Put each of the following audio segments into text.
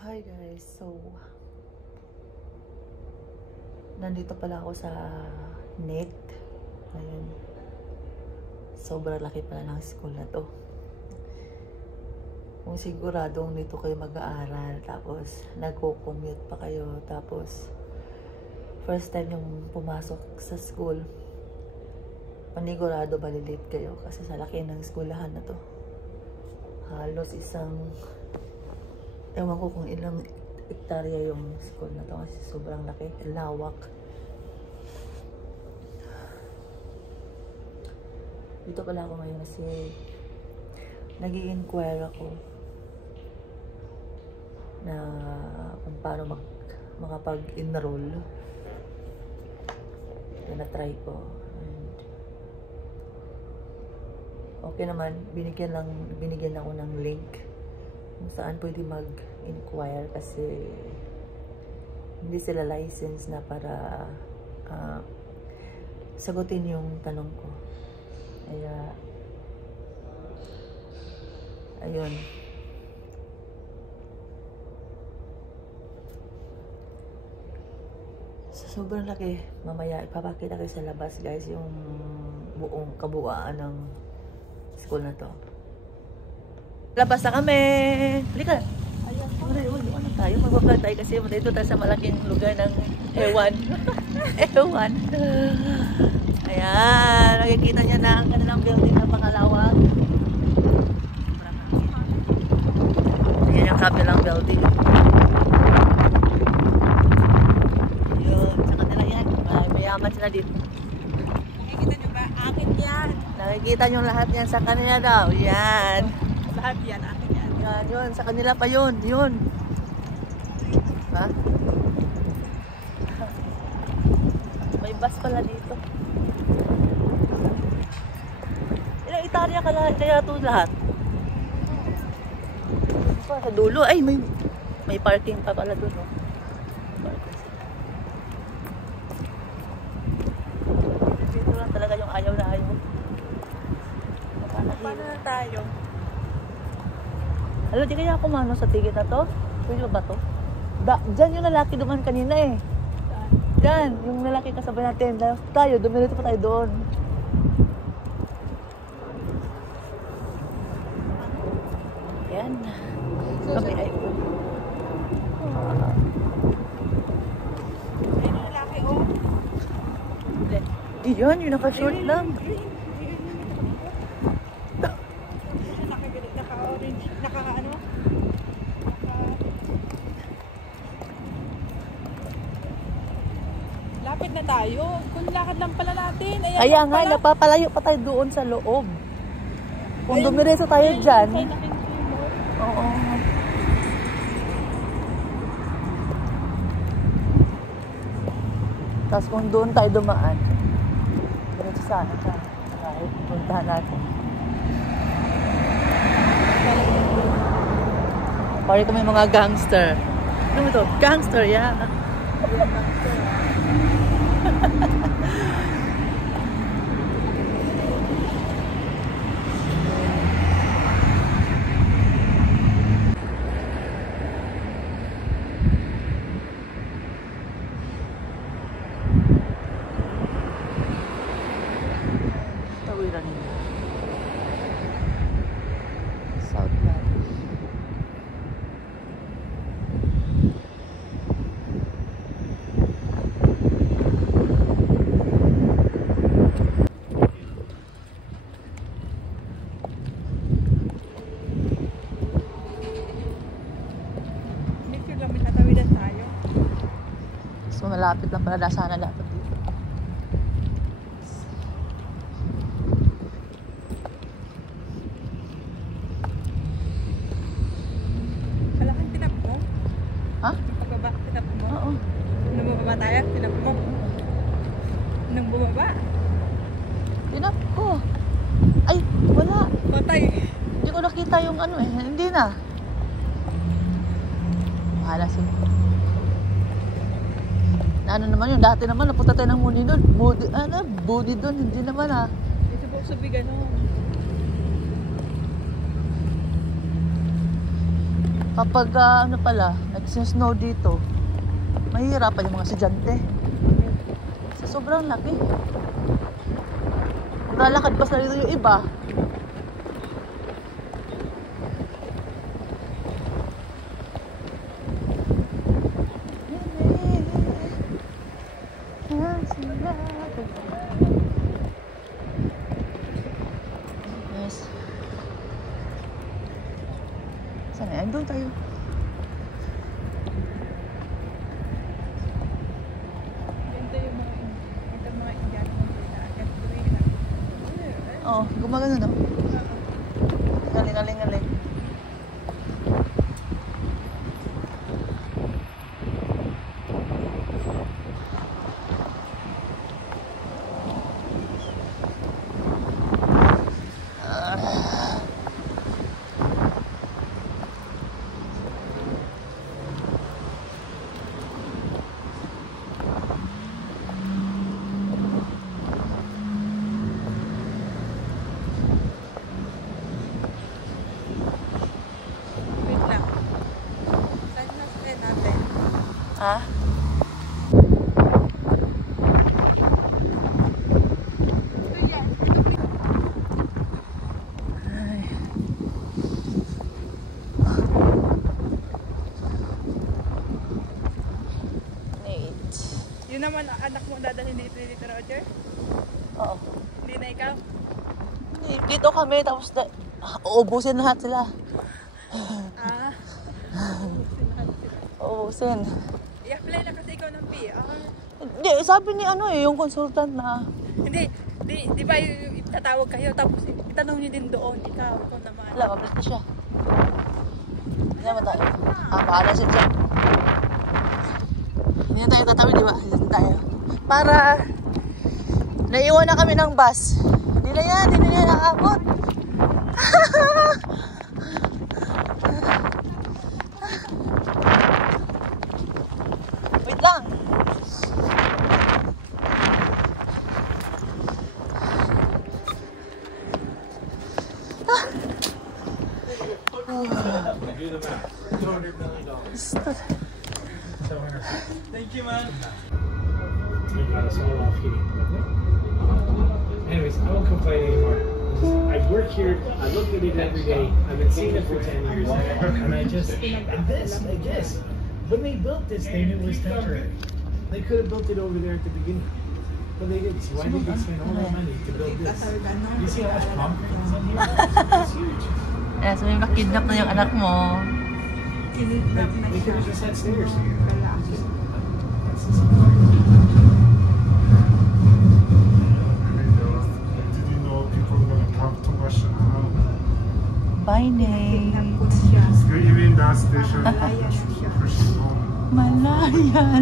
Hi guys, so nandito pala ako sa NET. Ayun. Sobrang laki pala ng school na to. Kung siguradong dito kayo mag-aaral, tapos nagko-commute pa kayo, tapos first time yung pumasok sa school, panigurado malilate kayo kasi sa laki ng eskwelahan na to. Halos ewan ko kung ilang hektarya yung school na to kasi sobrang laki, lawak. Dito pala ako ngayon kasi nag-i-inquire ako na kung paano makapag-enroll. Na-try ko. And okay naman, binigyan ako ng link kung saan pwede mag-inquire kasi hindi sila license na para sagutin yung tanong ko. Kaya ayun. So, sobrang laki. Mamaya ipapakita kayo sa labas guys yung buong kabuuan ng school na to. Labas na kami! Halika! Ayan. Ano tayo? Mag-vlog tayo kasi dito tayo sa malaking lugar ng ewan. Ewan. Ayan. Nakikita niya na ang kanilang building na pangalawang. Ayan yung kabilang building. Yun. Sa kanila yan. Mayaman sila dito. Nakikita nyo ba? Akin yan. Nakikita nyo lahat yan sa kanila daw. Yan. Lahat yan. Akin yan. Yan, yun. Sa kanila pa yun. Yun. Ha? May bus pala dito. Ilang hektarya kaya ito lahat? Sa dulo. Ay, may parking pa pala doon. Oh. Dito lang talaga yung ayaw na ayaw. Paano na tayo? Hello, di kaya ako mano sa ticket na to? Pwede ba to? Diyan yung lalaki duman kanina eh. Diyan, yung lalaki kasabay natin. Tayo, dumirito pa tayo doon. Ayan. Kami ay... Ayun yung lalaki, oh. Diyan, yung naka-short lang. Naka-orange. Naka-ano? Lapit na tayo. Kung lakad lang pala natin. Ayan Kaya lang nga, pala. napapalayo pa tayo doon sa loob. Kung dumiretso tayo Ayun, dyan. kay laking tubo. Oo. Tapos kung doon tayo dumaan, diretso sana siya. Right, puntahan natin. Pari kami mga gangster. Ano ito? Gangster, yeah. Tawiran nila. Southland. Medyo lang may tatawidan tayo. So malapit lang pala sana dapat dito. Wala kang tinap mo? Ha? Pagbaba, tinap mo? Oo. Nung bumaba tayo, tinap mo? Nung bumaba? Tinap ko. Ay, wala. Patay. Hindi ko nakita yung ano eh. Hindi na. Mahala siya. Ano naman yun? Dati naman napunta tayo ng muni doon. Budi doon. Hindi naman ah. Dito po sa bigano. Kapag ano pala, nag-snow dito, mahihirapan yung mga estudyante. Sa sobrang laki. Maglalakad pa sa dito yung iba. Yes. Sana yan? Doon tayo. Oo, gumagano no? Galing. Wait lang. Saan na sila natin? Ha? Ay. Nate. Yun naman ang anak mo dadalhin dito dito, Roger? Oo. Hindi na ikaw? Dito kami, tapos uubusin lahat sila. Ah. Uubusin. I-apply na kasi ikaw ng PR. Hindi, sabi ni yung consultant na, Hindi. Di ba yung tatawag kayo tapos itanong niyo din doon. Ikaw naman. wala, mabilis na siya. Hindi naman tayo. Paala siya dyan. Hindi na tayo tatawid, di ba? Hindi na tayo. Para, naiwan na kami ng bus. Hindi na yan nakaabot. Wait lang. Do the math. $200 million. Thank you, man. We got us all off heating. Anyways, I won't complain anymore. I work here. I look at it every day. I've been seeing it for 10 years, and I guess, when they built this, they knew it was temporary. They could have built it over there at the beginning, but they didn't. So why did they spend all that money to build this? You see how much concrete is in here? It's huge. Eh, so yung nakidnap na yung anak mo. They could have just had stairs. Bye, Nate. Even that station, Malaya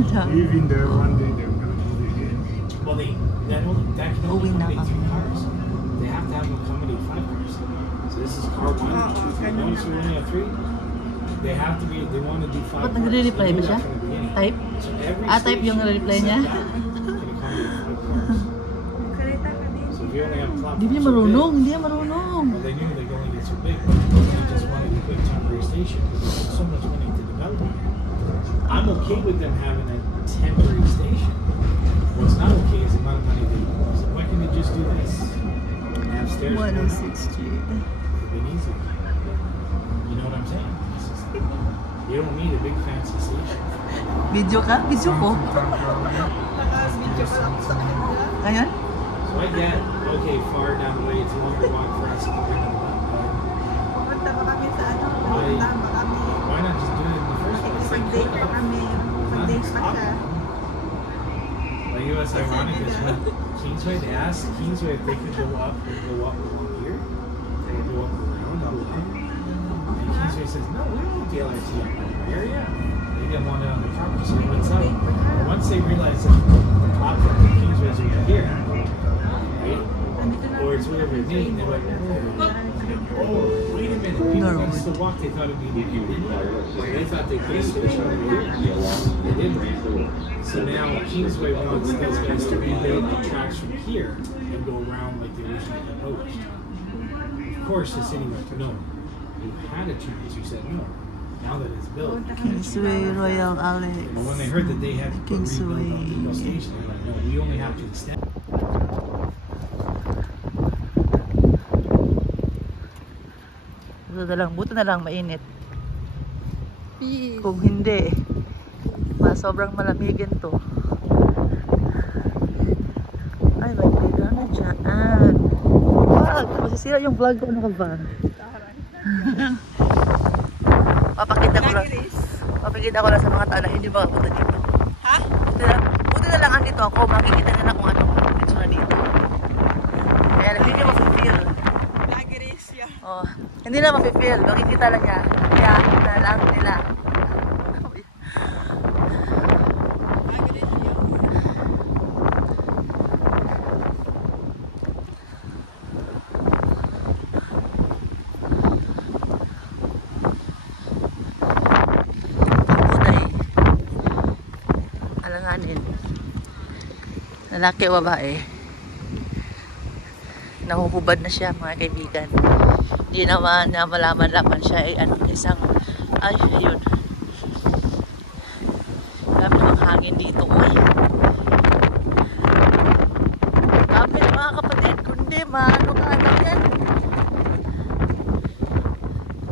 lang. even there one day they're gonna do it again. Well, that can only Uwi na accommodate kami. 3 cars. They have to have them accommodate 5 cars. So this is car 1, 2, 3. Once we only have 3, they have to be. They want to do 5 Ba't cars. nagre-reply They ba do siya? that from the beginning. Type? So every Type yung station reply you niya? set down can accommodate 5 cars. So if you only have platforms Hindi niya so marunong. big, Hindi niya marunong. well, they knew they could only get so big. They just wanted to put a temporary station because there's so much money to develop it. I'm okay with them having a temporary station. What's not okay is the amount of money they use. Why can't they just do this? And have stairs. 106 Street. It'd been easy. You know what I'm saying? It's just, you don't need a big fancy station. Video ka? Video ko. Ayan? So I get, okay, far down the way, it's a longer walk for us to get on the why not just do it in the first place? Like, you know what's ironic is when Kingsway, they asked Kingsway if they could go up along here. They would go up around, go up. And Kingsway says, no, we don't want the LRT up in our area. They didn't want it on the property, so it went up. But once they realized that the platform for Kingsway is over here, right? Or it's wherever it needs, they're like, oh, wait a minute, people wants to walk, they thought it'd be they thought they could switch over here. They didn't. So now Kingsway wants those guys to rebuild the tracks from here and go around like they originally proposed. Of course, the city went, no. You had a chance, you said no. now that it's built. Kingsway Royal Alex. But when they heard that they had to rebuild Kingsway. Depot Station, they're like, no, we only have to extend. Buto na lang mainit. Peace. Kung hindi, sobrang malamigin to. Ay, may playground na dyan. Wag! Masisira yung vlog ko. Ano ka ba? Papakita ko lang sa mga tao na hindi makapunta dito. Ha? Buti na lang andito ako. Makikita nila kung anong picture na dito. Kaya hindi niya ma-feel. Lagiris, yeah. Oh, hindi na ma-feel. Makikita lang niya. Kaya na lang nila. Lagiris, yeah. Alanganin. Lalaki o babae. Nahuhubad na siya mga kaibigan. Hindi naman na malaman-laman siya ay isang ayun. Dami namang hangin dito. Uy. Kapit mga kapatid. Kundi ano ka anak yan.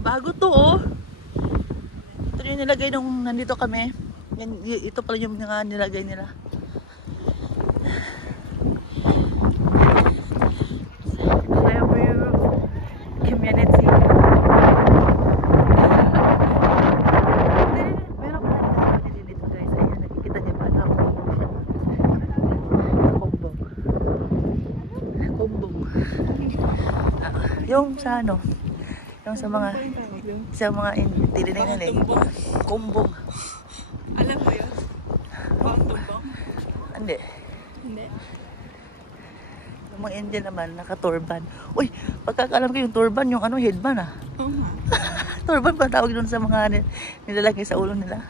Bago to oh. Ito yung nilagay nung nandito kami. Yan, ito pala yung mga nilagay nila. Community. Meron pa rin dito guys. Ayan, nakikita niyo ba? Kumbong. Kumbong. Yung sa ano? Yung sa mga tinilingan eh. Kumbong. Alam mo yun? Buang tumbong? Hindi. Hindi. Yung mga Indian naman, naka-turban. Uy, pagkakalam ko yung turban, yung headband ah. Turban ba tawag doon sa mga nilalagay sa ulo nila?